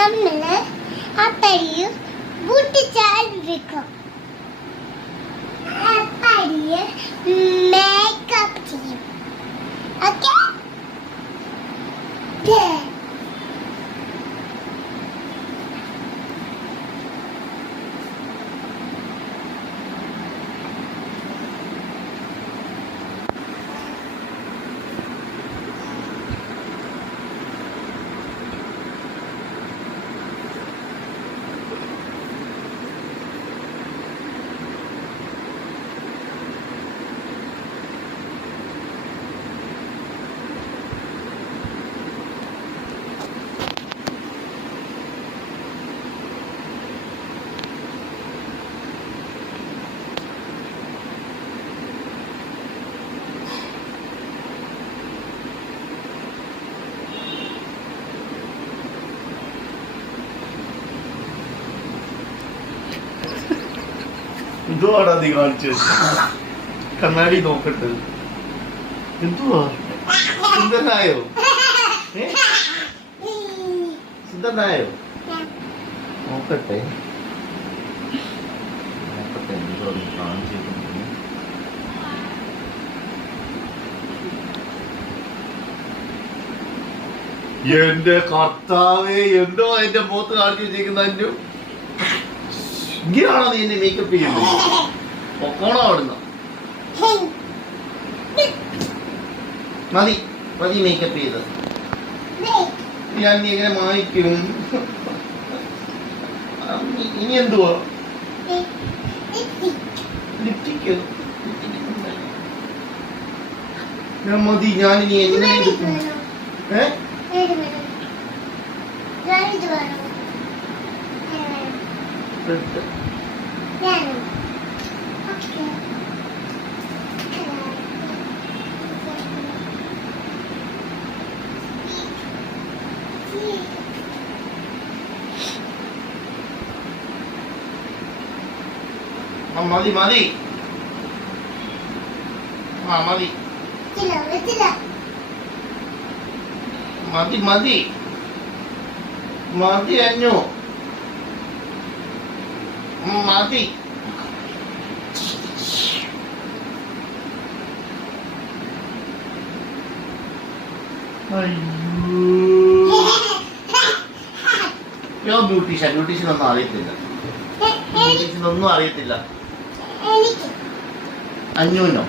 നമ്മള് അപ്പടിയെ പൊട്ടിച്ചായിരിക്കും. അപ്പടിയെ മേക്കപ്പ് ചെയ്യും. ഓക്കെ? എന്തുവാടാ നീ കാണിച്ചു? കണ്ണാടി നോക്കട്ടെ. എന്തുവാ? സുന്ദരനായോ? സുന്ദരനായോ? നോക്കട്ടെ നോക്കട്ടെ എന്തുവാ നീ കാണിച്ചേക്കുന്നത്? എന്റെ കർത്താവേ, എന്തോ എന്റെ മുഖത്ത് കാണിച്ചു വെച്ചേക്കുന്ന അഞ്ചു. ഇങ്ങനെയാണോ നീ എന്നെ മേക്കപ്പ് ചെയ്യുന്നത്? പൊക്കോണോ അവിടുന്ന്? മതി മതി മേക്കപ്പ് ചെയ്ത്. ഞാൻ നീ എങ്ങനെ മായ്ക്കും? ഇനി എന്തുവാ? ലിപ്റ്റിക്ക് ഞാൻ മതി. ഞാനിനി എങ്ങനെ എടുക്കും? മതി മതി മതി മതി മതി മതി അഞ്ഞു മതി. ഞാൻ ബ്യൂട്ടീഷ്യനൊന്നും അറിയത്തില്ല. ബ്യൂട്ടീഷ്യനൊന്നും അറിയത്തില്ല. അഞ്ഞൂനോ?